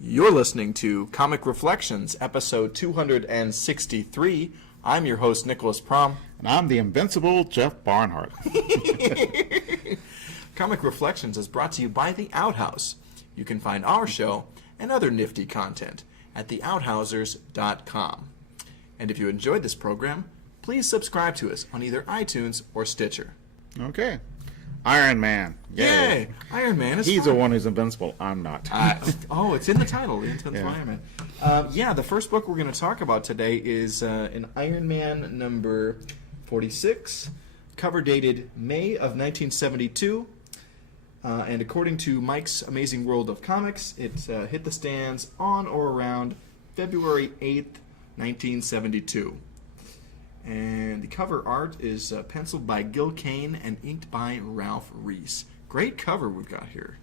You're listening to Comic Reflections, episode 263. I'm your host, Nicholas Prom. And I'm the invincible Jeff Barnhart. Comic Reflections is brought to you by The Outhouse. You can find our show and other nifty content at theouthousers.com. And if you enjoyed this program, please subscribe to us on either iTunes or Stitcher. Okay. Iron Man. Yay! Iron Man is He's fun. the one who's invincible. I'm not. It's in the title, The Invincible Iron Man. The first book we're going to talk about today is an Iron Man number 46, cover dated May of 1972. And according to Mike's Amazing World of Comics, it hit the stands on or around February 8th, 1972. And the cover art is penciled by Gil Kane and inked by Ralph Reese. Great cover we've got here.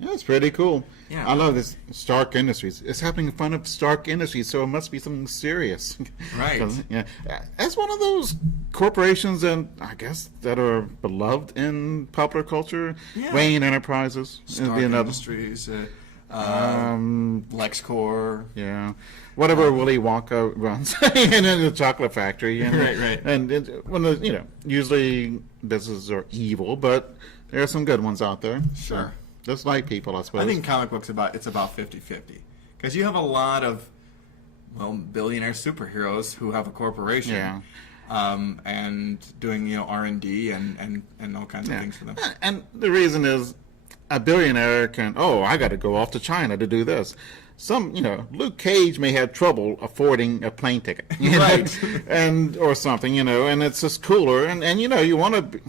Yeah, it's pretty cool. Yeah. I love this Stark Industries. It's happening in front of Stark Industries, so it must be something serious. Right. Yeah, as one of those corporations, and I guess that are beloved in popular culture. Yeah. Wayne Enterprises. Stark Industries, LexCorp. Yeah, whatever Willy Wonka runs, and in the chocolate factory. And, Right. And usually businesses are evil, but there are some good ones out there. Sure. So, just like people, I suppose. I think comic books it's about 50-50. Because you have a lot of, billionaire superheroes who have a corporation. Yeah. And doing, R&D and all kinds of things for them. And the reason is a billionaire can, I got to go off to China to do this. Luke Cage may have trouble affording a plane ticket. Right. Or something, and it's just cooler. And you want to,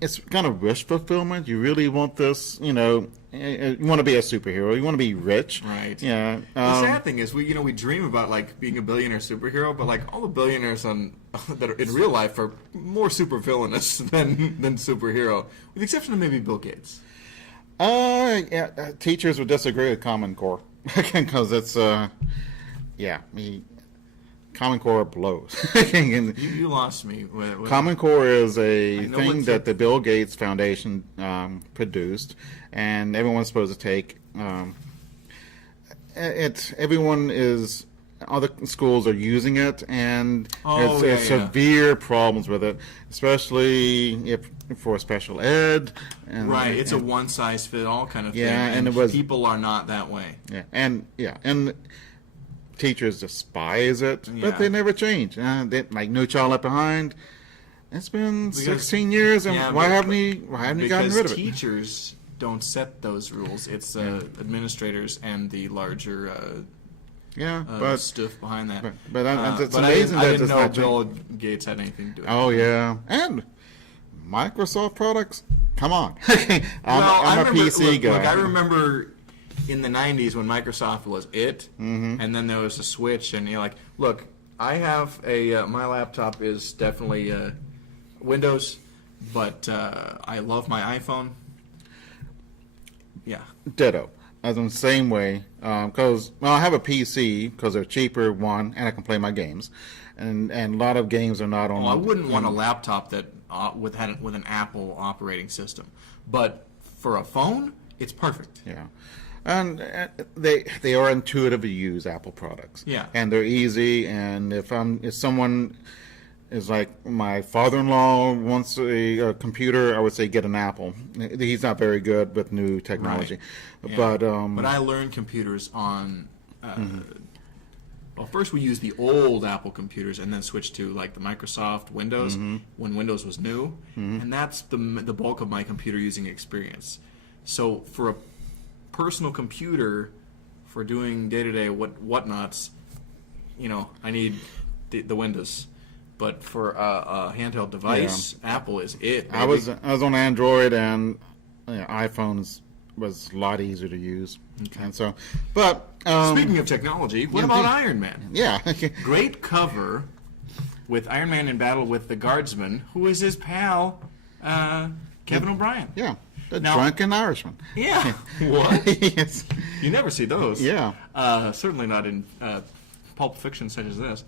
it's kind of wish fulfillment. You really want this, you want to be a superhero. You want to be rich. Right. Yeah. The sad thing is we dream about being a billionaire superhero, but all the billionaires that are in real life are more super villainous than superhero, with the exception of maybe Bill Gates. Teachers would disagree with Common Core because it's Common Core blows. You lost me. Common Core is a thing that the Bill Gates Foundation produced, and everyone's supposed to take. All the schools are using it, and there's severe problems with it, especially for special ed. Right, it's a one-size-fits-all kind of thing. And people are not that way. And teachers despise it, but they never change. No Child Left Behind. It's been 16 years, and why haven't you gotten rid of it? Because teachers don't set those rules. It's administrators and the larger stuff behind that. But it's amazing I that didn't it's know not Bill Gates had anything to do with it. Oh, yeah. And Microsoft products? Come on. I'm a PC guy. Look, I remember in the 90s when Microsoft was it, and then there was a switch, and you're like, look, I have my laptop is definitely Windows, but I love my iPhone. Yeah. Ditto. As in the same way, because I have a PC because they're cheaper, one, and I can play my games, and a lot of games are not on. Well, I wouldn't want a laptop that with an Apple operating system, but for a phone, it's perfect. Yeah, and they are intuitive to use, Apple products. Yeah, and they're easy. And if someone is like my father-in-law wants a computer, I would say get an Apple. He's not very good with new technology. Right. Yeah. But I learned computers on well, first we used the old Apple computers and then switched to the Microsoft Windows when Windows was new, and that's the bulk of my computer using experience. So for a personal computer for doing day-to-day whatnots, I need the Windows. But for a handheld device, Apple is it. Baby. I was on Android, and iPhones was a lot easier to use. Okay. And so, but speaking of technology, what about Iron Man? Yeah, great cover with Iron Man in battle with the Guardsman, who is his pal, Kevin O'Brien. Yeah, the drunken Irishman. Yeah, what? Yes. You never see those. Yeah, certainly not in pulp fiction such as this.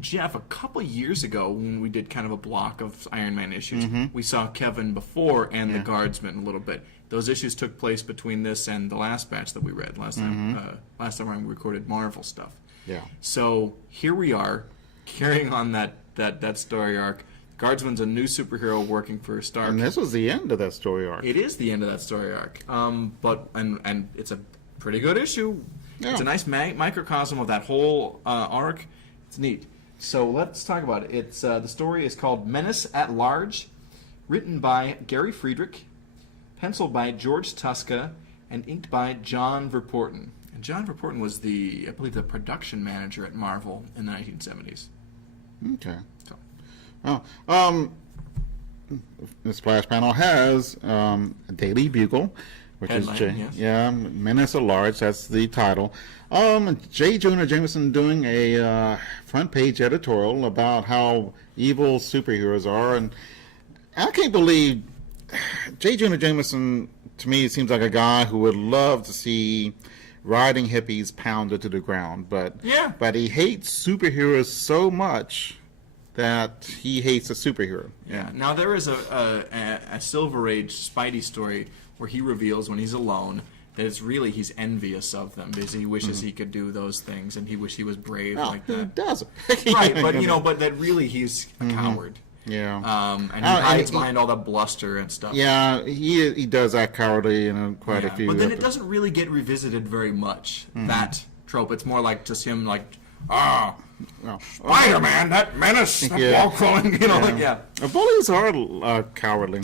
Jeff, a couple of years ago when we did kind of a block of Iron Man issues, we saw Kevin before and the Guardsman a little bit. those issues took place between this and the last batch that we read last time. Last time we recorded Marvel stuff. Yeah. So here we are, carrying on that story arc. Guardsman's a new superhero working for Stark. And this was the end of that story arc. It is the end of that story arc. But it's a pretty good issue. Yeah. It's a nice microcosm of that whole arc. It's neat. So let's talk about it. It's the story is called Menace at Large, written by Gary Friedrich, penciled by George Tuska, and inked by John Verpoorten. And John Verpoorten was I believe, the production manager at Marvel in the 1970s. Okay. So. Oh, the splash panel has a Daily Bugle, which Headline, is yes. Menace at Large. That's the title. J. Jonah Jameson doing a front page editorial about how evil superheroes are, and I can't believe J. Jonah Jameson. To me, seems like a guy who would love to see riding hippies pounded to the ground, but he hates superheroes so much that he hates a superhero. Yeah. Now there is a Silver Age Spidey story where he reveals when he's alone that he's envious of them because he wishes he could do those things and he wishes he was brave like that. He doesn't. Right, but that really he's a coward. Yeah. And he hides behind all the bluster and stuff. Yeah, he does act cowardly in quite a few. But then it doesn't really get revisited very much. That trope. It's more like just him like, Spider-Man, that menace, that wall crawling, Bullies are cowardly.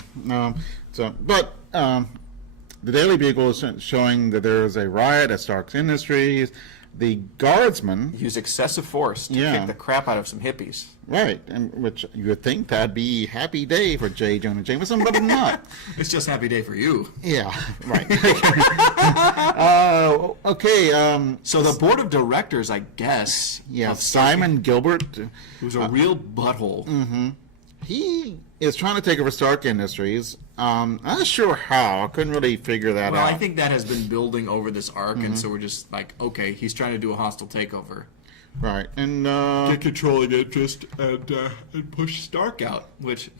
The Daily Bugle is showing that there is a riot at Stark's Industries. The Guardsman use excessive force to kick the crap out of some hippies. Right, and which you would think that'd be happy day for J. Jonah Jameson, but it's not. It's just happy day for you. Yeah, right. Okay. So the board of directors, I guess. Yeah, Simon Gilbert, who's a real butthole. Mm-hmm. He is trying to take over Stark Industries. I'm not sure how. I couldn't really figure that out. Well, I think that has been building over this arc, and so we're just like, okay, he's trying to do a hostile takeover. Right, and get controlling interest and push Stark out, which.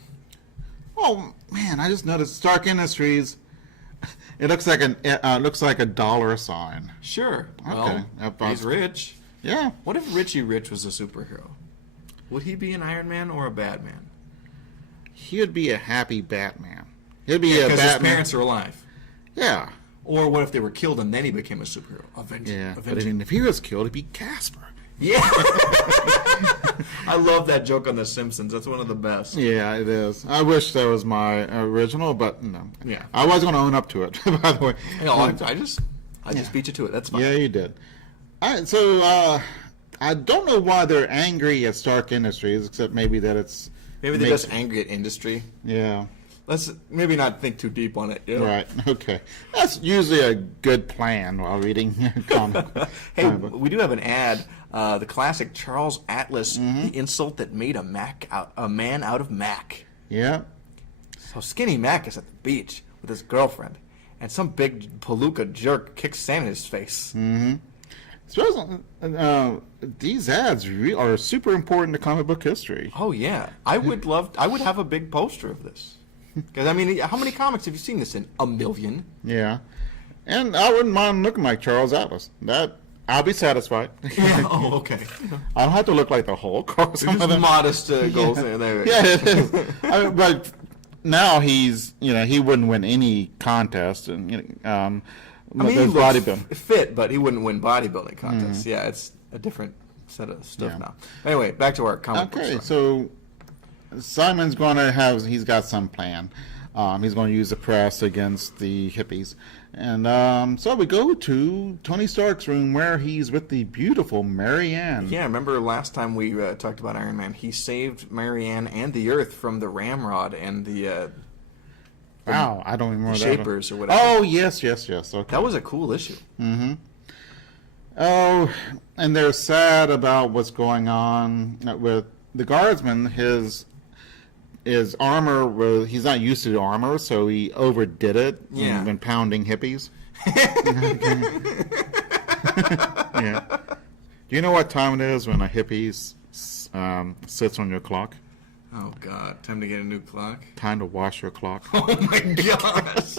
Oh man, I just noticed Stark Industries. It looks like a dollar sign. Sure. Okay. Well, he's rich. Yeah. What if Richie Rich was a superhero? Would he be an Iron Man or a Batman? He would be a happy Batman. He'd be a Batman. Because his parents are alive. Yeah. Or what if they were killed and then he became a superhero? Yeah. But if he was killed, he'd be Casper. Yeah. I love that joke on The Simpsons. That's one of the best. Yeah, it is. I wish that was my original, but no. Yeah. I was going to own up to it, by the way. I just beat you to it. That's fine. Yeah, you did. All right, so I don't know why they're angry at Stark Industries, except maybe that it's... Maybe they're just angry at industry. Yeah. Let's maybe not think too deep on it. You know? Right. Okay. That's usually a good plan while reading comic. Hey, we do have an ad. The classic Charles Atlas, The Insult That Made a Man Out of Mac. Yeah. So Skinny Mac is at the beach with his girlfriend, and some big palooka jerk kicks sand in his face. Mm-hmm. These ads are super important to comic book history. Oh yeah, I would have a big poster of this. Because I mean, how many comics have you seen this in? A million. Yeah, and I wouldn't mind looking like Charles Atlas. I'll be satisfied. Yeah. Oh, okay. I don't have to look like the Hulk or something. Just modest goals there. Yeah, it is. But now he wouldn't win any contest, and I mean, he looks fit, but he wouldn't win bodybuilding contests. Yeah, it's a different set of stuff now. Anyway, back to our comic book. Okay, so Simon's he's got some plan. He's going to use the press against the hippies. And so we go to Tony Stark's room where he's with the beautiful Marianne. Yeah, remember last time we talked about Iron Man, he saved Marianne and the Earth from the ramrod and the wow, I don't remember Shapers or whatever. Oh, yes. Okay. That was a cool issue. Mm-hmm. Oh, and they're sad about what's going on with the Guardsman. His armor, he's not used to the armor, so he overdid it when pounding hippies. Yeah. Do you know what time it is when a hippie sits on your clock? Oh, God. Time to get a new clock? Time to wash your clock. Oh, my gosh.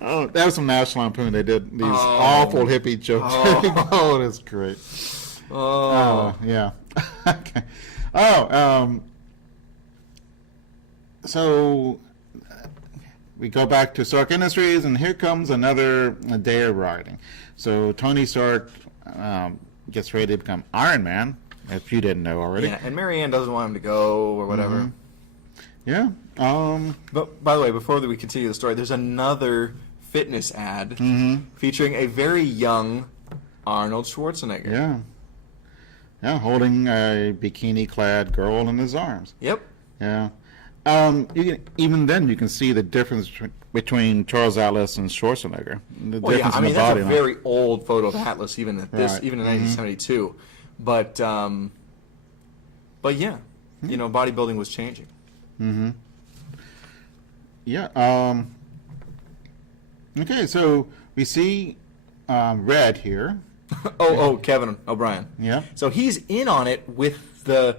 Oh, that was some National Lampoon. They did these awful hippie jokes. Oh, that's great. Oh, yeah. Okay. Oh, so we go back to Stark Industries, and here comes another day of rioting. So Tony Stark gets ready to become Iron Man, if you didn't know already. yeah. And Marianne doesn't want him to go or whatever. Yeah. But by the way, before we continue the story, there's another fitness ad featuring a very young Arnold Schwarzenegger. Yeah. Yeah, holding a bikini-clad girl in his arms. Yep. Yeah. Even then, you can see the difference between Charles Atlas and Schwarzenegger. The Well, yeah, difference I in mean the that's body a line. very old photo of Atlas, even at this, Right. even in 1972. But yeah, you know, bodybuilding was changing. Yeah. Okay, so we see Red here. Kevin O'Brien. Yeah. So he's in on it with the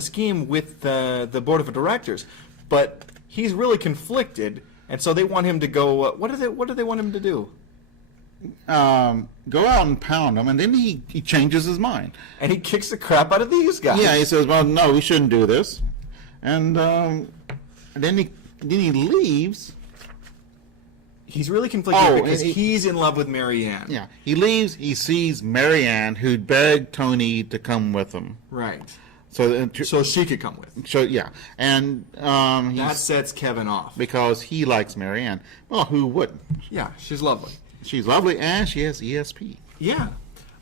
scheme with the board of directors, but he's really conflicted, and so they want him to go. What do they want him to do? Go out and pound him, and then he changes his mind. And he kicks the crap out of these guys. Yeah, he says, "Well, no, we shouldn't do this," and then he leaves. He's really conflicted because and he's in love with Marianne. Yeah, he leaves. He sees Marianne, who begged Tony to come with him. Right. So she could come with. So yeah, and That sets Kevin off. because he likes Marianne. Well, who wouldn't? Yeah, she's lovely. She's lovely, and she has ESP. Yeah.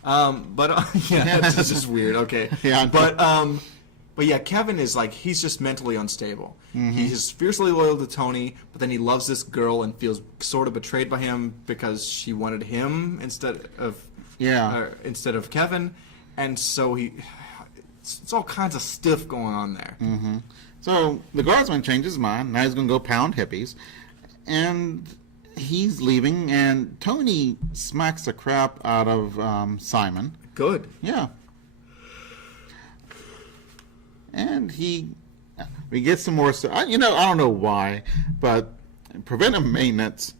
Yeah, this is weird. Okay. Yeah. But yeah, Kevin is like, he's just mentally unstable. He's fiercely loyal to Tony, but then he loves this girl and feels sort of betrayed by him because she wanted him instead of Kevin, and so it's all kinds of stuff going on there. So the guardsman changes his mind. Now he's going to go pound hippies, and he's leaving. And Tony smacks the crap out of Simon. Good. Yeah. And we get some more stuff. I don't know why, but preventive maintenance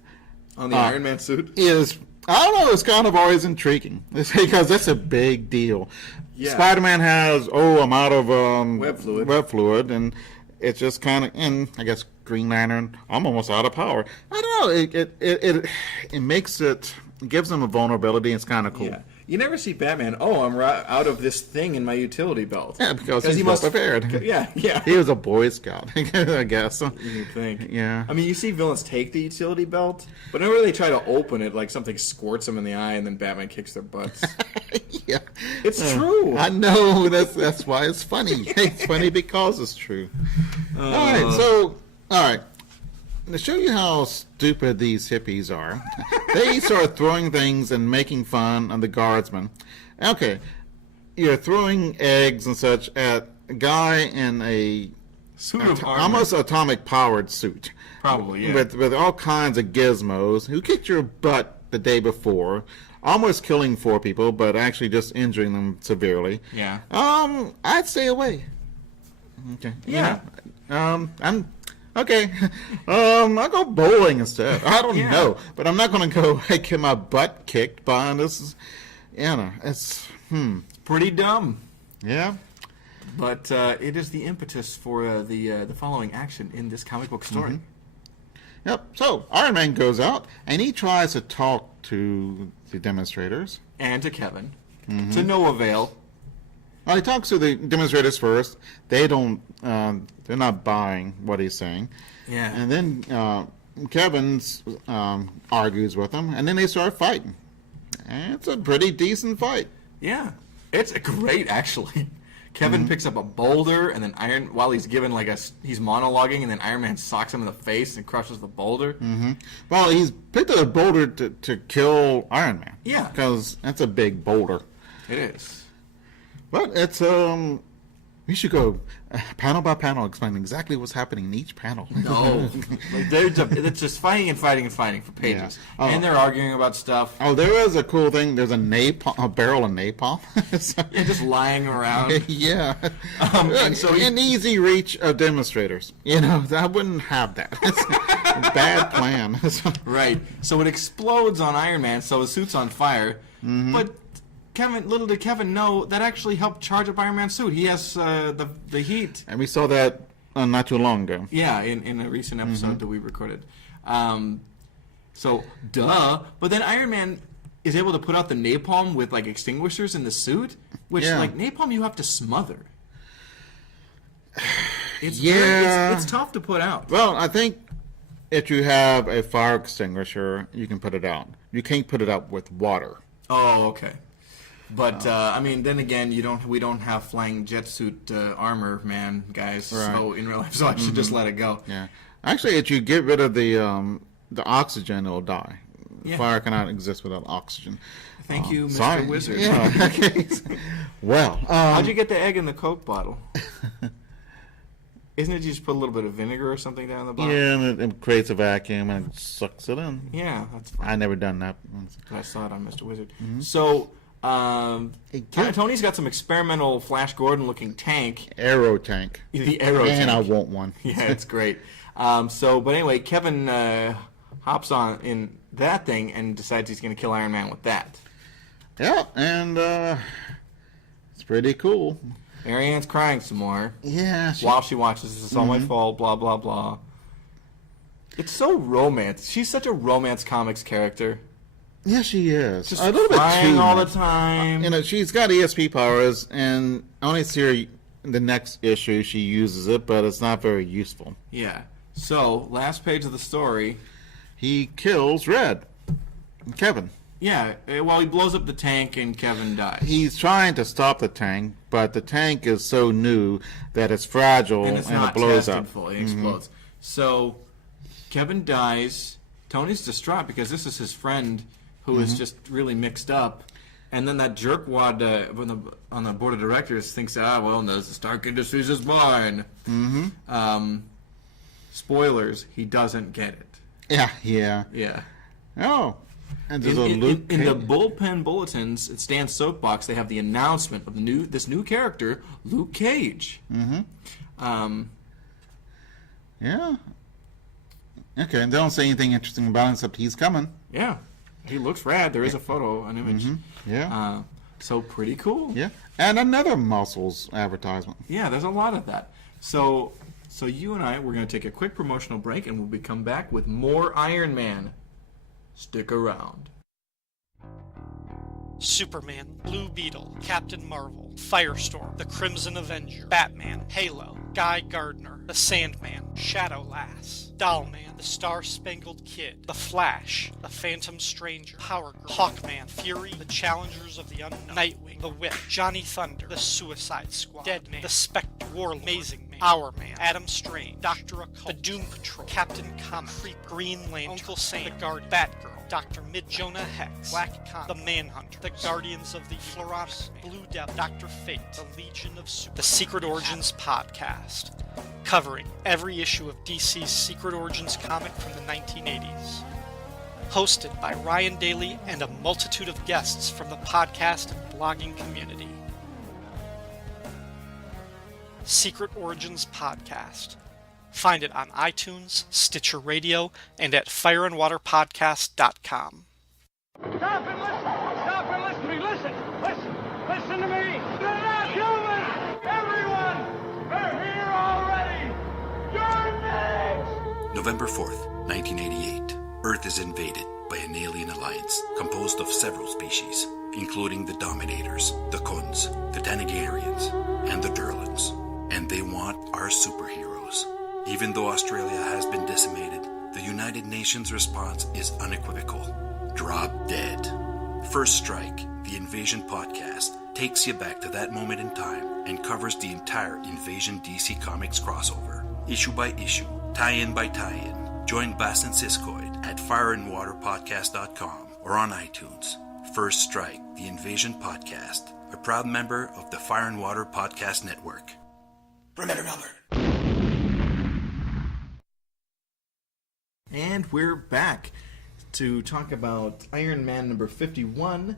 On the Iron Man suit. is, I don't know, it's kind of always intriguing. It's because that's a big deal. Yeah. Spider-Man has, I'm out of Web fluid. and it's just kind of, and I guess Green Lantern, I'm almost out of power. I don't know, it makes it gives them a vulnerability. It's kind of cool. Yeah. You never see Batman, I'm out of this thing in my utility belt. Yeah, because he's he well must prepared. Yeah. He was a Boy Scout, I guess. You think. Yeah. I mean, you see villains take the utility belt, but whenever they try to open it, like something squirts them in the eye, and then Batman kicks their butts. Yeah. It's true. I know. That's why it's funny. It's funny because it's true. All right. To show you how stupid these hippies are, they start throwing things and making fun of the guardsmen. Okay, you're throwing eggs and such at a guy in a Suit of armor. almost atomic-powered suit. Probably, yeah. With all kinds of gizmos, who kicked your butt the day before, almost killing 4 people, but actually just injuring them severely. Yeah. I'd stay away. Okay. Yeah. I'm okay. I'll go bowling instead. I don't know, but I'm not going to go get my butt kicked by this. It's Pretty dumb. Yeah. But it is the impetus for the following action in this comic book story. Yep. So Iron Man goes out and he tries to talk to the demonstrators. And to Kevin. To no avail. Well, he talks to the demonstrators first. They don't. They're not buying what he's saying. Yeah. And then Kevin argues with him, and then they start fighting. And it's a pretty decent fight. Yeah. It's great, actually. Kevin picks up a boulder, and then while he's given he's monologuing, and then Iron Man socks him in the face and crushes the boulder. Well, he's picked up a boulder to kill Iron Man. Yeah. Because that's a big boulder. It is. But it's We should go panel by panel, explaining exactly what's happening in each panel. No, like it's just fighting and fighting and fighting for pages, Yeah. and they're arguing about stuff. Oh, there is a cool thing. There's a barrel of napalm. So- Yeah, just lying around. yeah. And so an easy reach of demonstrators. I wouldn't have that. It's a bad plan. Right. So it explodes on Iron Man, so his suit's on fire. But little did Kevin know that actually helped charge up Iron Man's suit. He has the heat. And we saw that not too long ago. Yeah, in a recent episode that we recorded. So, duh. But then Iron Man is able to put out the napalm with, like, extinguishers in the suit, which, Yeah. like, napalm you have to smother. It's Yeah. it's tough to put out. Well, I think if you have a fire extinguisher, you can put it out. You can't put it out with water. Oh, okay. But I mean, then again, we don't have flying jet suit armor, man, guys. Right. So in real life, so I should just let it go. Yeah. Actually, if you get rid of the oxygen, it'll die. Yeah. Fire cannot exist without oxygen. Thank you, Mr. Sorry. Wizard. Yeah. Okay. Well, How'd you get the egg in the Coke bottle? Isn't it you just put a little bit of vinegar or something down the bottom? yeah, and it creates a vacuum and it sucks it in. Yeah, that's fine. I never done that. I saw it on Mr. Wizard. So, Tony's got some experimental Flash Gordon-looking tank, Aero tank. the Arrow And I tank. want one. Yeah, it's great. But anyway, Kevin hops on in that thing and decides he's going to kill Iron Man with that. Yeah, and it's pretty cool. Marianne's crying some more Yeah. while she watches. This is all my fault, blah, blah, blah. It's so romance. She's such a romance comics character. Yeah, she is. Just a little bit crying too all the much. time. She's got ESP powers, and I only see her the next issue she uses it, but it's not very useful. Yeah. So, last page of the story. He kills Red. Kevin. Yeah, well, he blows up the tank and Kevin dies. He's trying to stop the tank, but the tank is so new that it's fragile and it's and not it blows tested up. fully. It explodes. So, Kevin dies. Tony's distraught because this is his friend who is just really mixed up. And then that jerkwad on the board of directors thinks, well, the Stark Industries is mine. Spoilers, he doesn't get it. Yeah. Yeah. Oh. And there's a In Luke the Cage. bullpen bulletins at Stan's soapbox, they have the announcement of this new character, Luke Cage. Yeah. Okay, and they don't say anything interesting about him except he's coming. Yeah, he looks rad. There is a photo, an image. Yeah. So pretty cool. Yeah. And another Muscles advertisement. Yeah, there's a lot of that. So you and I, we're going to take a quick promotional break, and we'll come back with more Iron Man. Stick around. Superman, Blue Beetle, Captain Marvel, Firestorm, The Crimson Avenger, Batman, Halo, Guy Gardner, The Sandman, Shadow Lass, Dollman, The Star-Spangled Kid, The Flash, The Phantom Stranger, Power Girl, Hawkman, Fury, The Challengers of the Unknown, Nightwing, The Whip, Johnny Thunder, The Suicide Squad, Deadman, The Spectre, Warlord, Amazing Man, Hour Man, Adam Strange, Dr. Occult, The Doom Patrol, Captain Comet, Creeper, Green Lantern, Uncle Sam, The Guardian, Batgirl, Dr. Mid, Jonah Hex, Black Khan, The Manhunter, The Guardians of the Floronic, Blue Devil, Dr. Fate, The Legion of Super, The Secret Origins Podcast, covering every issue of DC's Secret Origins comic from the 1980s. Hosted by Ryan Daly and a multitude of guests from the podcast and blogging community. Secret Origins Podcast. Find it on iTunes, Stitcher Radio, and at fireandwaterpodcast.com. Stop and listen! Stop and listen to me! Listen! Listen! Listen to me! They're not human! Everyone! They're here already! You're next! November 4th, 1988. Earth is invaded by an alien alliance composed of several species, including the Dominators, the Khunds, the Tanagarians, and the Durlans. And they want our superheroes. Even though Australia has been decimated, the United Nations response is unequivocal. Drop dead. First Strike, the Invasion podcast, takes you back to that moment in time and covers the entire Invasion DC Comics crossover. Issue by issue, tie-in by tie-in. Join Bass and Siskoid at fireandwaterpodcast.com or on iTunes. First Strike, the Invasion podcast, a proud member of the Fire and Water Podcast Network. from Albert. And we're back to talk about Iron Man number 51,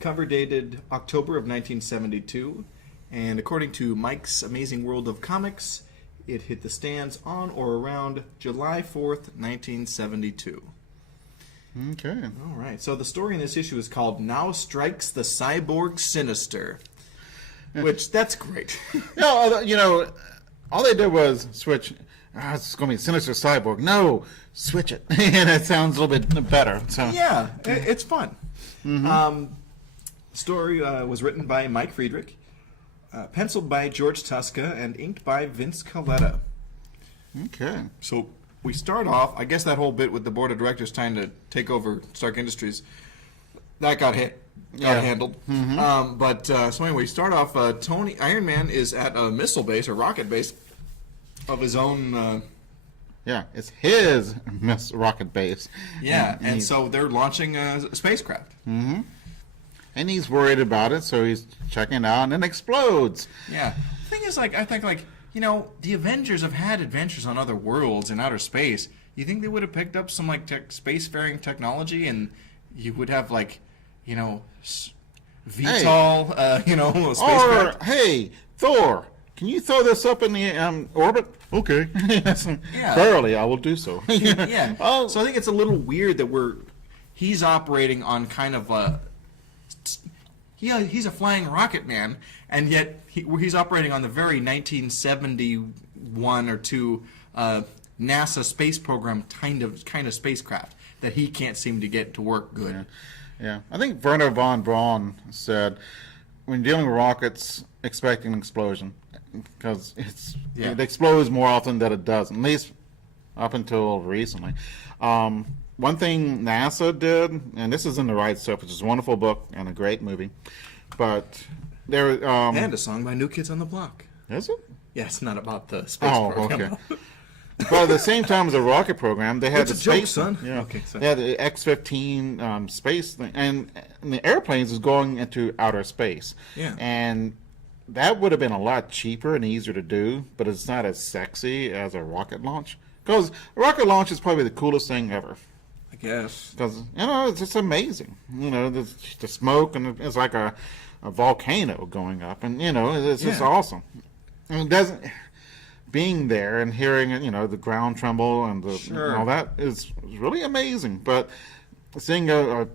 cover dated October of 1972. And according to Mike's Amazing World of Comics, it hit the stands on or around July 4th, 1972. Okay. All right. So the story in this issue is called Now Strikes the Cyborg Sinister, which, that's great. No, all they did was switch. It's going to be Sinister Cyborg. No, switch it. And it sounds a little bit better. So. Yeah, it's fun. Story was written by Mike Friedrich, penciled by George Tuska, and inked by Vince Coletta. Okay. So we start off, I guess that whole bit with the board of directors trying to take over Stark Industries, that got handled. So anyway, we start off, Iron Man is at a missile base, or rocket base, of his own... Yeah, it's his rocket base. Yeah, and so they're launching a spacecraft. Mm-hmm. And he's worried about it, so he's checking it out, and then explodes. Yeah. The thing is, I think, the Avengers have had adventures on other worlds in outer space. You think they would have picked up some, spacefaring technology, and you would have, VTOL, spacecraft? Or, hey, Thor, can you throw this up in the orbit? Okay. Yeah. Barely, I will do so. Yeah. Oh. So I think it's a little weird that he's operating on kind of a... Yeah, he's a flying rocket man, and yet he's operating on the very 1971 or 2 NASA space program kind of spacecraft that he can't seem to get to work good. Yeah. I think Werner von Braun said, when dealing with rockets, expect an explosion, because it explodes more often than it doesn't, at least up until recently. One thing NASA did, and this is in The Right Stuff, which is a wonderful book and a great movie, but there... and a song by New Kids on the Block. Is it? Yeah, it's not about the space program. Okay. But at the same time as the rocket program, they had It's the a joke, space... son. Yeah. Okay, sorry. They had the X-15 space thing, and the airplanes is going into outer space. Yeah. And that would have been a lot cheaper and easier to do, but it's not as sexy as a rocket launch. Because a rocket launch is probably the coolest thing ever. I guess. Because, it's just amazing. The smoke, and it's like a volcano going up, and, it's just awesome. And it doesn't... Being there and hearing, the ground tremble and and all that is really amazing. But seeing a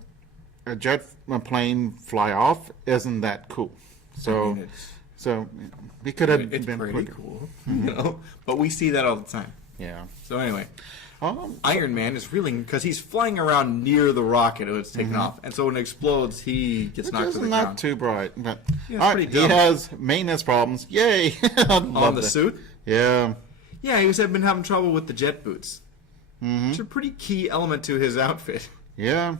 jet plane fly off isn't that cool. So, we could have It's been pretty quicker. cool, But we see that all the time. Yeah. So anyway, Iron Man is reeling because he's flying around near the rocket when it's taken off, and so when it explodes, he gets Which knocked to is the not ground. too bright, but Yeah, it's pretty he dumb. has maintenance problems. Yay! On the suit? Yeah. Yeah, he had been having trouble with the jet boots, which are a pretty key element to his outfit. Yeah.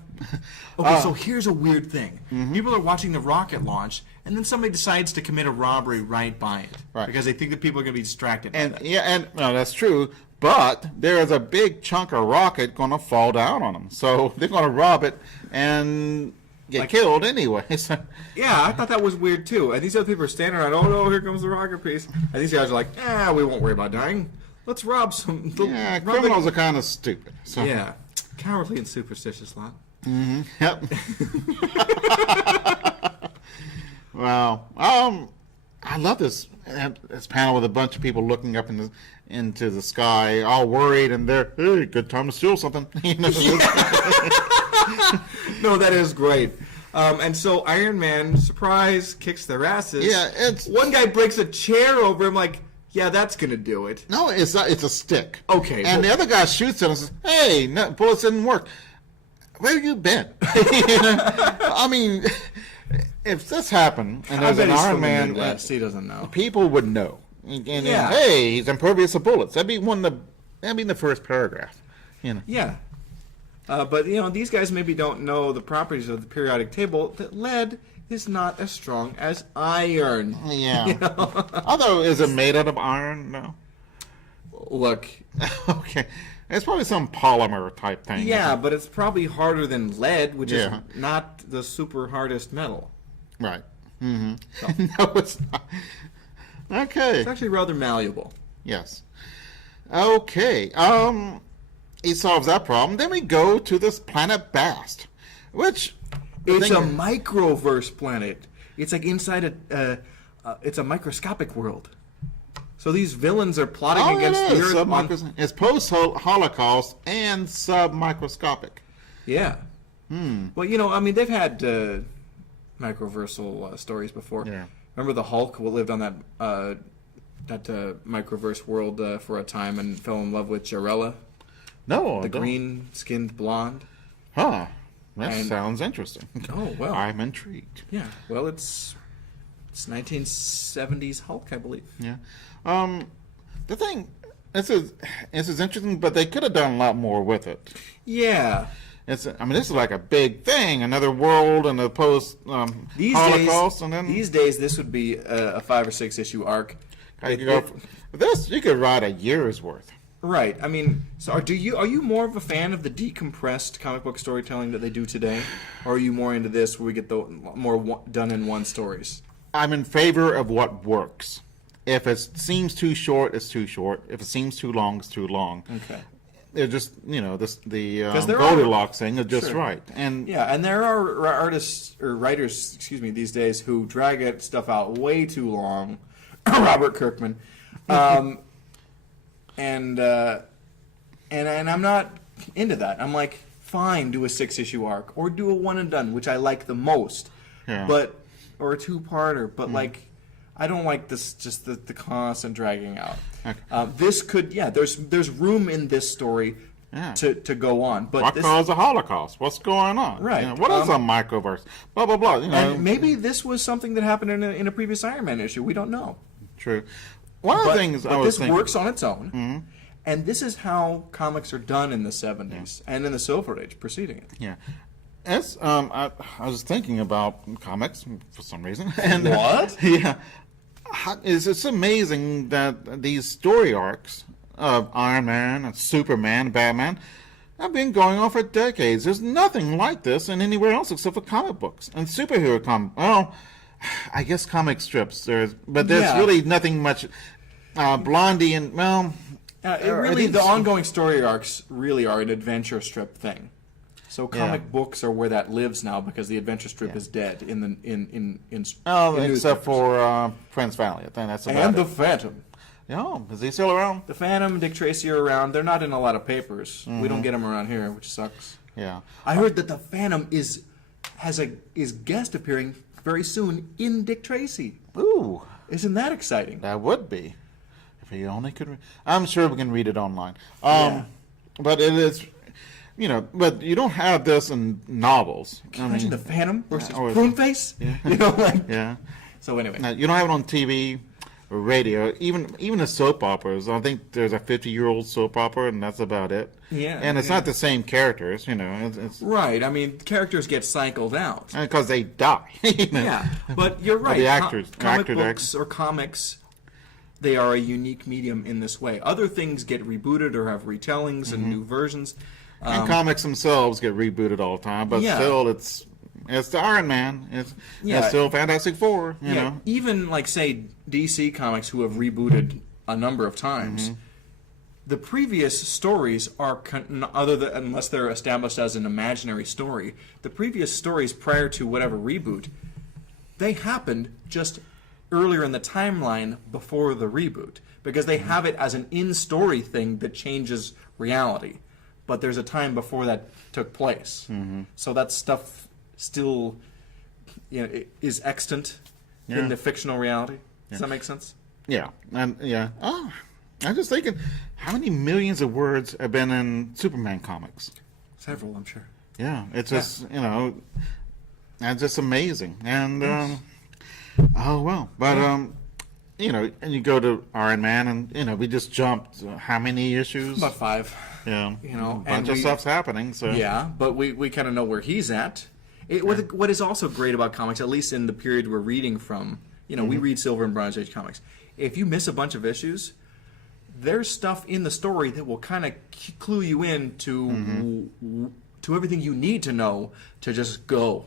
Okay, so here's a weird thing. People are watching the rocket launch, and then somebody decides to commit a robbery right by it. Right. Because they think that people are going to be distracted by And that. no, that's true. But there is a big chunk of rocket going to fall down on them, so they're going to rob it and get killed anyway. So, Yeah, I thought that was weird, too. And these other people are standing around, oh no, here comes the rocket piece. And these guys are like, we won't worry about dying. Let's rob some... yeah, criminals are kind of stupid. So. Yeah. Cowardly and superstitious lot. Yep. Wow. I love this panel with a bunch of people looking up into the sky, all worried, and they're, hey, good time to steal something. No, that is great. And so Iron Man, surprise, kicks their asses. Yeah, one guy breaks a chair over him, like, yeah, that's gonna do it. No, it's not. It's a stick. Okay, And well- the other guy shoots it and says, "Hey, no, bullets didn't work. Where have you been?" I mean, if this happened and I there's bet an he's Iron from the Man, Midwest. He doesn't know. people would know. And Yeah. hey, he's impervious to bullets. That'd be the first paragraph. Yeah. But, these guys maybe don't know the properties of the periodic table, that lead is not as strong as iron. Yeah. Although, is it made out of iron? No. Look, Okay. It's probably some polymer type thing. yeah, but it's probably harder than lead, which Yeah. is not the super hardest metal. Right. Mm-hmm. No, it's not. Okay. It's actually rather malleable. Yes. Okay. He solves that problem. Then we go to this planet Bast, which It's a microverse planet. It's like inside it's a microscopic world. So these villains are plotting against the Earth. It's post-Holocaust and sub-microscopic. Yeah. Well, you know, I mean, they've had microversal stories before. Yeah. Remember the Hulk who lived on that microverse world for a time and fell in love with Jarella, No, the green-skinned blonde. Huh. That And- sounds interesting. Oh, well. I'm intrigued. Yeah. Well, it's 1970s Hulk, I believe. Yeah. The thing, this is interesting, but they could have done a lot more with it. Yeah. This is like a big thing, another world and a post These Holocaust, days, and then these days, this would be a 5 or 6 issue arc. you could go this. You could write a year's worth. Right. I mean, so are you more of a fan of the decompressed comic book storytelling that they do today, or are you more into this where we get the more done in one stories? I'm in favor of what works. If it seems too short, it's too short. If it seems too long, it's too long. Okay. They're just the there Goldilocks thing is just Sure. right. And Yeah, and there are artists or writers, these days who drag it stuff out way too long. Robert Kirkman, and I'm not into that. I'm like, fine, do a 6-issue arc or do a one and done, which I like the most, Yeah. or a 2-parter. But like, I don't like this just the constant dragging out. Okay. This could, there's room in this story Yeah. to go on, but what this, caused the Holocaust? What's going on? Right. You know, what is a microverse? Blah blah blah. You know, and maybe this was something that happened in a previous Iron Man issue. We don't know. true. One of the things I was this thinking. works on its own, and this is how comics are done in the 70s and in the Silver Age preceding it. Yeah. As I was thinking about comics for some reason, and What? yeah, it's amazing that these story arcs of Iron Man and Superman, Batman, have been going on for decades. There's nothing like this in anywhere else except for comic books and superhero comic. Well, I guess comic strips. There's Yeah. really nothing much. Blondie and The ongoing story arcs really are an adventure strip thing. So comic books are where that lives now because the adventure strip is dead in except newspapers. for Prince Valiant. I think that's about And it. the Phantom. No, is he still around? The Phantom, Dick Tracy are around. They're not in a lot of papers. We don't get them around here, which sucks. Yeah. I heard that the Phantom is guest appearing very soon in Dick Tracy. Ooh, Isn't that exciting? that would be. If he only could. I'm sure we can read it online. Yeah. But it is, but you don't have this in novels. Can you imagine the Phantom versus or- Pruneface? Yeah. You know, like. Yeah. So anyway, Now, you don't have it on TV or radio. Even the soap operas. I think there's a 50-year-old soap opera, and that's about it. Yeah, And it's yeah. not the same characters. It's right. I mean, characters get cycled out. because they die. Yeah, but you're right. the actors- comic actors books or comics, they are a unique medium in this way. Other things get rebooted or have retellings and new versions. And comics themselves get rebooted all the time, but Yeah. still, it's the Iron Man. It's Yeah. still Fantastic Four. You Yeah, know. even like say DC Comics, who have rebooted a number of times, the previous stories are unless they're established as an imaginary story, the previous stories prior to whatever reboot, they happened just earlier in the timeline before the reboot because they have it as an in-story thing that changes reality, but there's a time before that took place, so that stuff still is extant in the fictional reality. Does that make sense? Yeah, and yeah. Oh, I'm just thinking, how many millions of words have been in Superman comics? Several, I'm sure. Yeah, it's just it's just amazing. And oh well, but and you go to Iron Man, and we just jumped how many issues? About 5. Yeah, you know, a bunch and of we- stuff's happening. So Yeah, but we kind of know where he's at. What is also great about comics, at least in the period we're reading from, we read Silver and Bronze Age comics. If you miss a bunch of issues, there's stuff in the story that will kind of clue you in to everything you need to know to just go.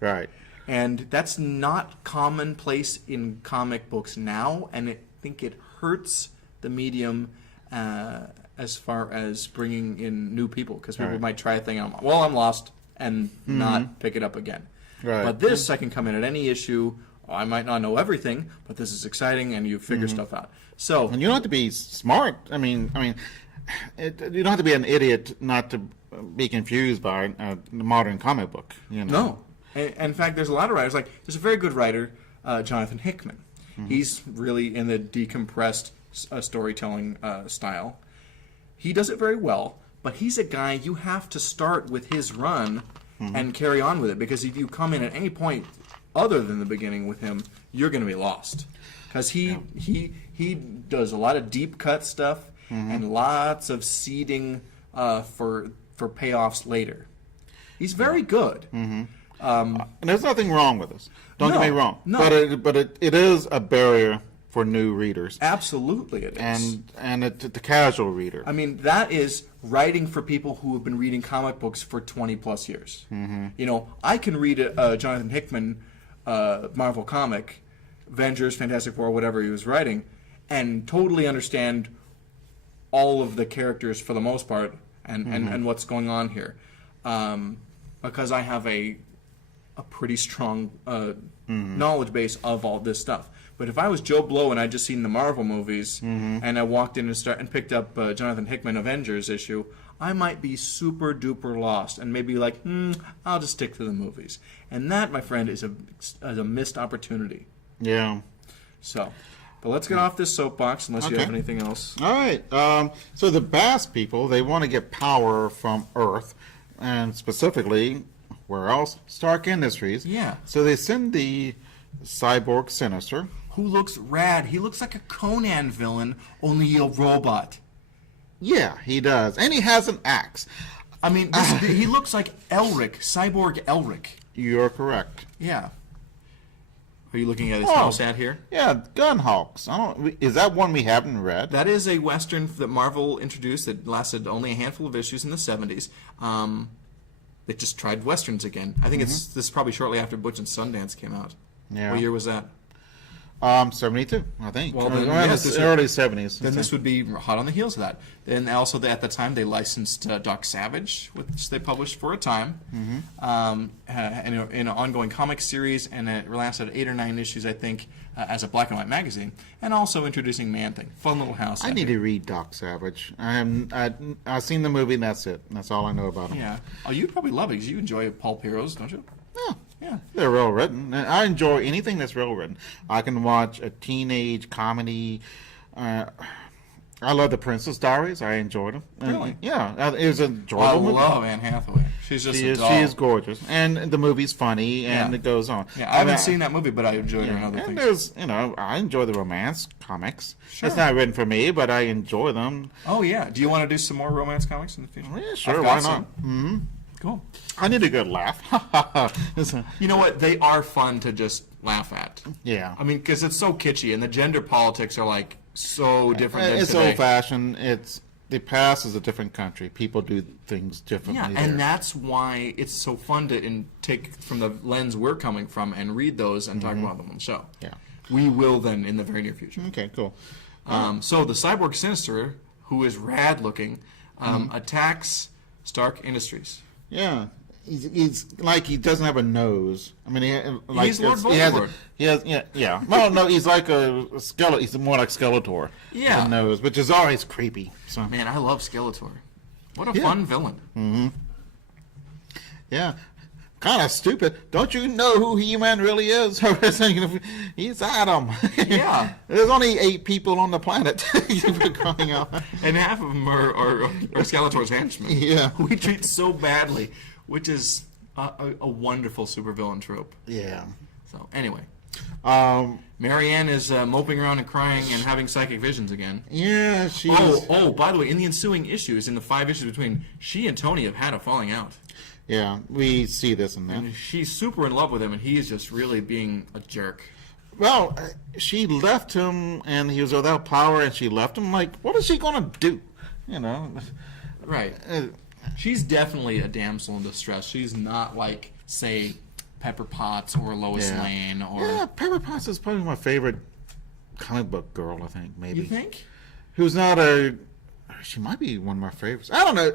right. And that's not commonplace in comic books now, and I think it hurts the medium as far as bringing in new people, because people Right. might try a thing and I'm lost, and not pick it up again. Right. But this, I can come in at any issue. I might not know everything, but this is exciting, and you figure stuff out. So, And you don't have to be smart. I mean, you don't have to be an idiot not to be confused by a modern comic book. You know? no. In fact, there's a lot of writers. Like, there's a very good writer, Jonathan Hickman. He's really in the decompressed storytelling style. He does it very well, but he's a guy you have to start with his run and carry on with it, because if you come in at any point other than the beginning with him, you're going to be lost. Because he does a lot of deep cut stuff and lots of seeding for payoffs later. He's very good. And there's nothing wrong with this. Don't get No, me wrong. no. But it is a barrier for new readers Absolutely it is. and the casual reader. I mean, that is writing for people who have been reading comic books for 20 plus years. You know, I can read a Jonathan Hickman Marvel comic, Avengers, Fantastic Four, whatever he was writing, and totally understand all of the characters for the most part and what's going on here. Because I have a pretty strong knowledge base of all this stuff. But if I was Joe Blow and I'd just seen the Marvel movies and I walked in and picked up Jonathan Hickman Avengers issue, I might be super duper lost and maybe like, I'll just stick to the movies. And that, my friend, is a missed opportunity. Yeah. So, but let's get off this soapbox unless you Okay. have anything else. All right. So the Bass people, they want to get power from Earth, and specifically, where else? Stark Industries. Yeah. So they send the cyborg Sinister. Who looks rad? He looks like a Conan villain, only a robot. Yeah, he does, and he has an axe. I mean, he looks like Elric, Cyborg Elric. You're correct. Yeah. Are you looking at his Oh. house ad here? Yeah, Gunhawks. Is that one we haven't read? That is a Western that Marvel introduced that lasted only a handful of issues in the 70s. They just tried Westerns again. I think this is probably shortly after Butch and Sundance came out. Yeah. What year was that? 72, I think. Well, then, Around yes, the this- early 70s. Then this would be hot on the heels of that. And also, at the time, they licensed Doc Savage, which they published for a time, in an ongoing comic series, and it lasted 8 or 9 issues, I think, as a black and white magazine, and also introducing Man-Thing. Fun little house. I need to read Doc Savage. I've seen the movie, and that's it. That's all I know about him. Yeah. Oh, you'd probably love it because you enjoy pulp heroes, don't you? Yeah. Yeah. They're well written. And I enjoy anything that's well written. I can watch a teenage comedy. I love the Princess Diaries. I enjoyed them. Really? Yeah, it was an I enjoyable movie. love Anne Hathaway. She's just She a is, doll. she is gorgeous, and the movie's funny, and Yeah. it goes on. Yeah, I haven't And seen that movie, but I enjoyed her in other and things. there's, I enjoy the romance comics. Sure. It's not written for me, but I enjoy them. Oh, yeah. Do you want to do some more romance comics in the future? Yeah, sure, I've why got not? some. Cool. I need a good laugh. It's a- You know what? They are fun to just laugh at. yeah. I mean, because it's so kitschy, and the gender politics are like so different than It's today. old-fashioned. The past is a different country. People do things differently. Yeah, there. and that's why it's so fun to take from the lens we're coming from and read those and talk about them on the show. Yeah. We will then in the very near future. Okay, cool. So the Cyborg Sinister, who is rad looking, attacks Stark Industries. Yeah. He's like he doesn't have a nose. I mean, He's Lord he has Voldemort. yeah. Well, no, he's like a skeleton. He's more like Skeletor. Yeah. With a nose, which is always creepy. So Man, I love Skeletor. What a Yeah. fun villain. yeah, kind of stupid. Don't you know who He-Man really is? He's Adam. Yeah. There's only 8 people on the planet. For crying out. And half of them are Skeletor's henchmen. Yeah. Who he treats so badly, which is a wonderful supervillain trope. Yeah. So, anyway. Um. Marianne is moping around and crying and having psychic visions again. Yeah. She's. Oh, by the way, in the ensuing issues, in the 5 issues between, she and Tony have had a falling out. Yeah. We see this in that. And she's super in love with him, and he is just really being a jerk. Well, she left him, and he was without power, and she left him. Like, what is she gonna do? You know. Right. Uh, She's definitely a damsel in distress. She's not like, say, Pepper Potts or Lois Yeah. Lane or. Yeah, Pepper Potts is probably my favorite comic book girl, I think, maybe. You think? Who's not a... She might be one of my favorites. I don't know.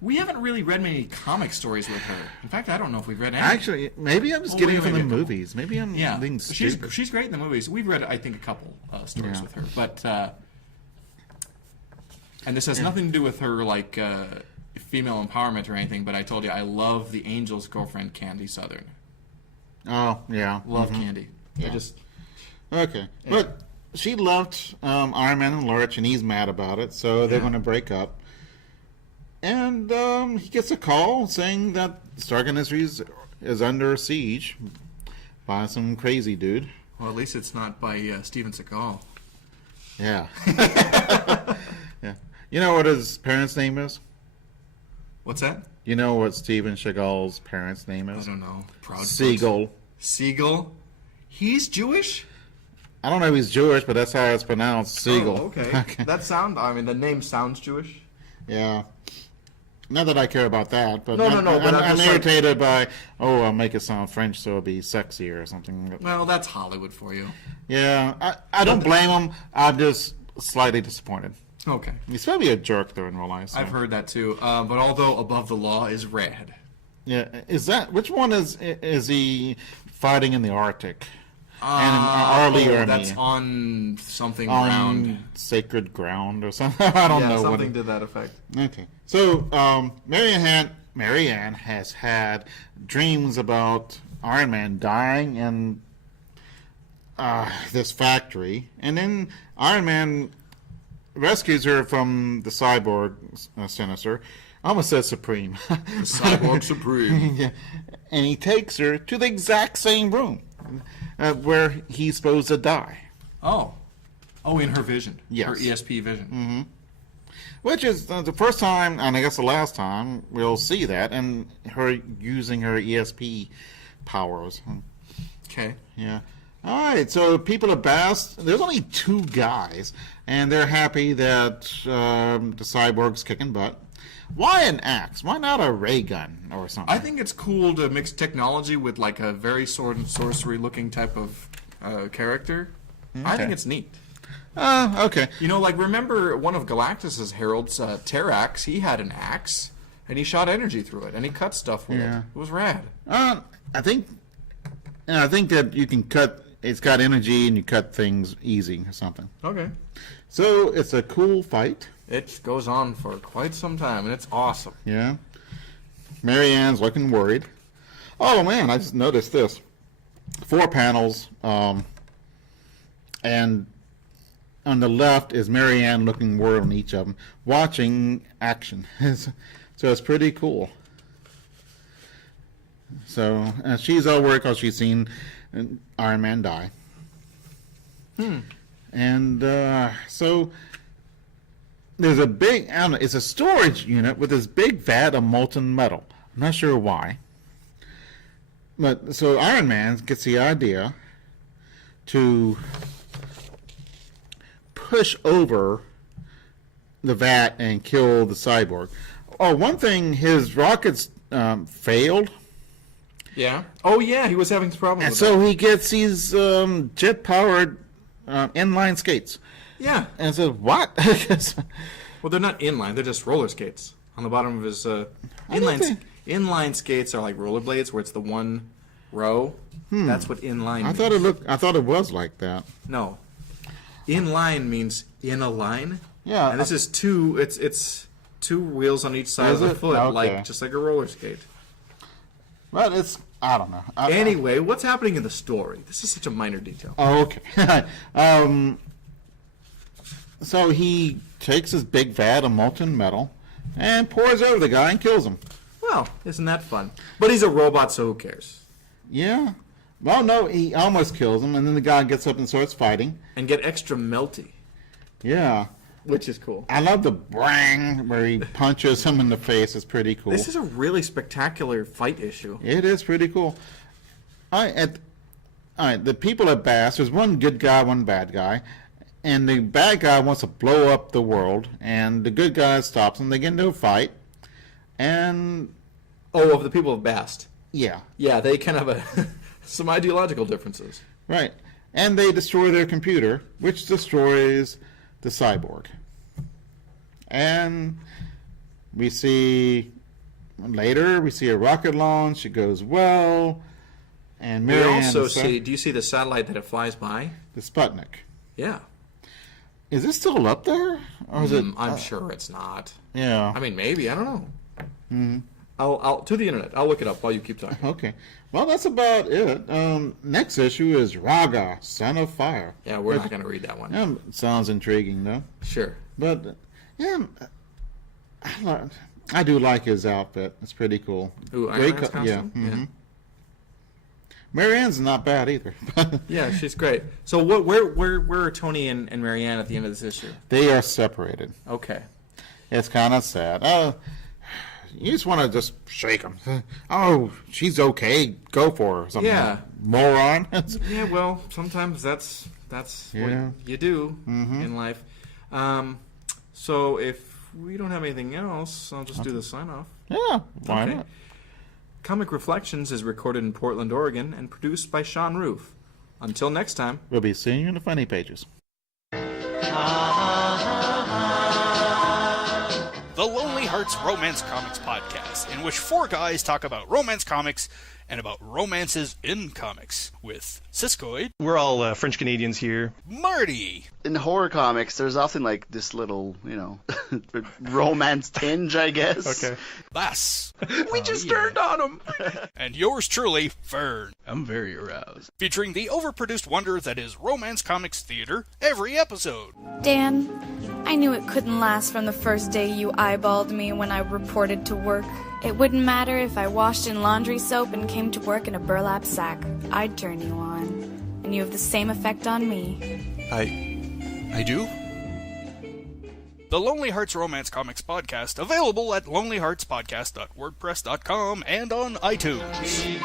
We haven't really read many comic stories with her. In fact, I don't know if we've read any. Actually, maybe I'm just Well, getting we it from the maybe a couple. movies. Maybe I'm Yeah, being stupid. she's great in the movies. We've read, I think, a couple stories Yeah. with her, but and this has nothing to do with her like female empowerment or anything. But I told you I love the Angel's girlfriend, Candy Southern. Oh, yeah. Love Candy. Yeah. I just Okay. But she left Iron Man in lurch, and he's mad about it, so they're Yeah. going to break up. And he gets a call saying that Stark Industries is under siege by some crazy dude. well, at least it's not by Steven Seagal. Yeah. Yeah. You know what his parents' name is? What's that? You know what Steven Seagal's parents' name I is? don't know. Proud Seagal. Seagal. He's Jewish. I don't know if he's Jewish, but that's how it's pronounced. Seagal. Oh, okay. That sound. I mean, the name sounds Jewish. Yeah. Not that I care about that, but No, no, but I'm I'm just like- irritated by, I'll make it sound French so it'll be sexier or something. Well, that's Hollywood for you. Yeah, I don't blame him. I'm just slightly disappointed. Okay. He's probably a jerk, though, in real life. So. I've heard that too. But although Above the Law is rad. Yeah, which one is he fighting in the Arctic? Arlie Ermey. That's on something on ground. sacred ground or something. I don't know something what. to that effect. Okay, so Marianne has had dreams about Iron Man dying in this factory, and then Iron Man rescues her from the cyborg Sinister. I almost said Supreme. Cyborg Supreme. Yeah. And he takes her to the exact same room where he's supposed to die. Oh, in her vision. Yes. Her ESP vision. Which is the first time, and I guess the last time, we'll see that, and her using her ESP powers. Okay. Yeah. All right, so people are Bast. There's only 2 guys, and they're happy that the cyborg's kicking butt. Why an axe? Why not a ray gun or something? I think it's cool to mix technology with like a very sword and sorcery looking type of character. I think it's neat. Okay. You know, like remember one of Galactus's heralds, Terrax? He had an axe, and he shot energy through it, and he cut stuff with Yeah. it. It was rad. I think that you can cut. It's got energy, and you cut things easy or something. Okay. So it's a cool fight. It goes on for quite some time, and it's awesome. Yeah. Marianne's looking worried. Oh man, I just noticed this. 4 panels, and on the left is Marianne looking worried on each of them, watching action. So it's pretty cool. So she's all worried because she's seen Iron Man die. And so there's a big, I don't know, it's a storage unit with this big vat of molten metal. I'm not sure why. But so Iron Man gets the idea to push over the vat and kill the cyborg. Oh, one thing, his rockets failed. Yeah. Oh yeah, he was having problems And with so he gets these jet-powered inline skates. that. Yeah. And says, what? Well, they're not inline; they're just roller skates on the bottom of his inline skates are like rollerblades, where it's the one row. That's what inline. I thought it was like that. No. Inline means in a line. Yeah. And this is two. It's 2 wheels on each side Is of the it? foot, Okay. like just like a roller skate. But it's, I don't know. Anyway, what's happening in the story? This is such a minor detail. Oh, okay. So he takes his big vat of molten metal and pours over the guy and kills him. Well, isn't that fun? But he's a robot, so who cares? Yeah. Well, no, he almost kills him, and then the guy gets up and starts fighting. And get extra melty, Yeah. which is cool. I love the brang where he punches him in the face. It's pretty cool. This is a really spectacular fight issue. It is pretty cool. All right, the people at Bass, there's one good guy, one bad guy. And the bad guy wants to blow up the world, and the good guy stops him. They get into a fight, and Oh, of the people of Bast. Yeah, Yeah, they kind of have some ideological differences. right. And they destroy their computer, which destroys the cyborg. And we see a rocket launch. It goes well. And We Marianne also see, do you see the satellite that it flies by? the Sputnik. Yeah. Is it still up there? Or is it? I'm sure it's not. Yeah. I mean, maybe. I don't know. Mm-hmm. I'll to the internet. I'll look it up while you keep talking. Okay. Well, that's about it. Next issue is Raga, Son of Fire. Yeah, we're not going to read that one. Sounds intriguing, though. Sure. But, yeah, I do like his outfit. It's pretty cool. Ooh, Iron Man's costume? Yeah. Mm-hmm. Marianne's not bad either. Yeah, she's great. So where are Tony and Marianne at the end of this issue? They are separated. Okay. It's kind of sad. You just want to just shake them. Oh, she's okay. Go for her. Something Yeah. like, moron. Yeah, well, sometimes that's Yeah. what you do in life. So if we don't have anything else, I'll just do the sign-off. Yeah, why Okay. not? Comic Reflections is recorded in Portland, Oregon, and produced by Sean Roof. Until next time. We'll be seeing you in the funny pages. The Lonely Hearts Romance Comics Podcast, in which four guys talk about romance comics and about romances in comics, with Siskoid, We're all French Canadians here. Marty, In horror comics, there's often like this little, romance tinge, I guess. Okay. Bass, We just turned on him. and yours truly, Fern, I'm very aroused. featuring the overproduced wonder that is Romance Comics Theater every episode. Dan, I knew it couldn't last from the first day you eyeballed me when I reported to work. It wouldn't matter if I washed in laundry soap and came to work in a burlap sack. I'd turn you on. And you have the same effect on me. I do? The Lonely Hearts Romance Comics Podcast, available at lonelyheartspodcast.wordpress.com and on iTunes.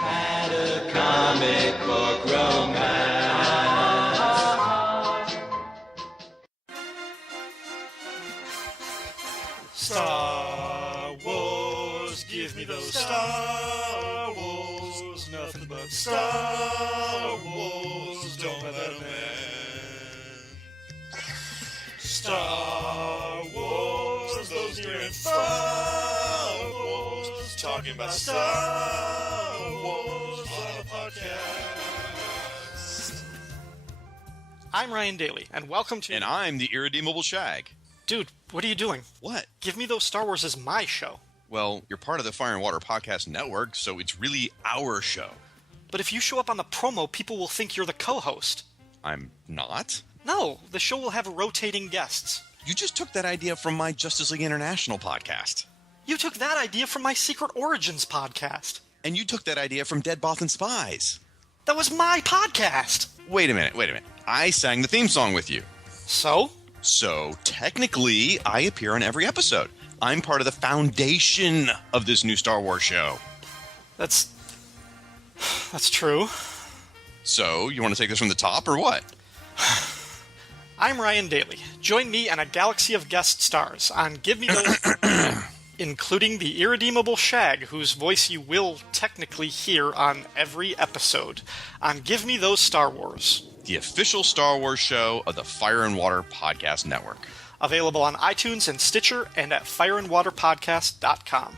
Star Wars, give me those Star Wars, nothing but Star Wars, don't let them end. Star Wars, those dear and Star Wars, talking about Star Wars on a podcast. I'm Ryan Daly, and welcome to... And I'm the Irredeemable Shag. Dude, what are you doing? What? Give Me Those Star Wars is my show. Well, you're part of the Fire and Water Podcast Network, so it's really our show. But if you show up on the promo, people will think you're the co-host. I'm not? No, the show will have rotating guests. You just took that idea from my Justice League International podcast. You took that idea from my Secret Origins podcast. And you took that idea from Dead Bothan Spies. That was my podcast. Wait a minute. I sang the theme song with you. So? So, technically, I appear on every episode. I'm part of the foundation of this new Star Wars show. That's true. So, you want to take this from the top, or what? I'm Ryan Daly. Join me and a galaxy of guest stars on Give Me Those... including the Irredeemable Shag, whose voice you will technically hear on every episode, on Give Me Those Star Wars. The official Star Wars show of the Fire and Water Podcast Network. Available on iTunes and Stitcher and at fireandwaterpodcast.com.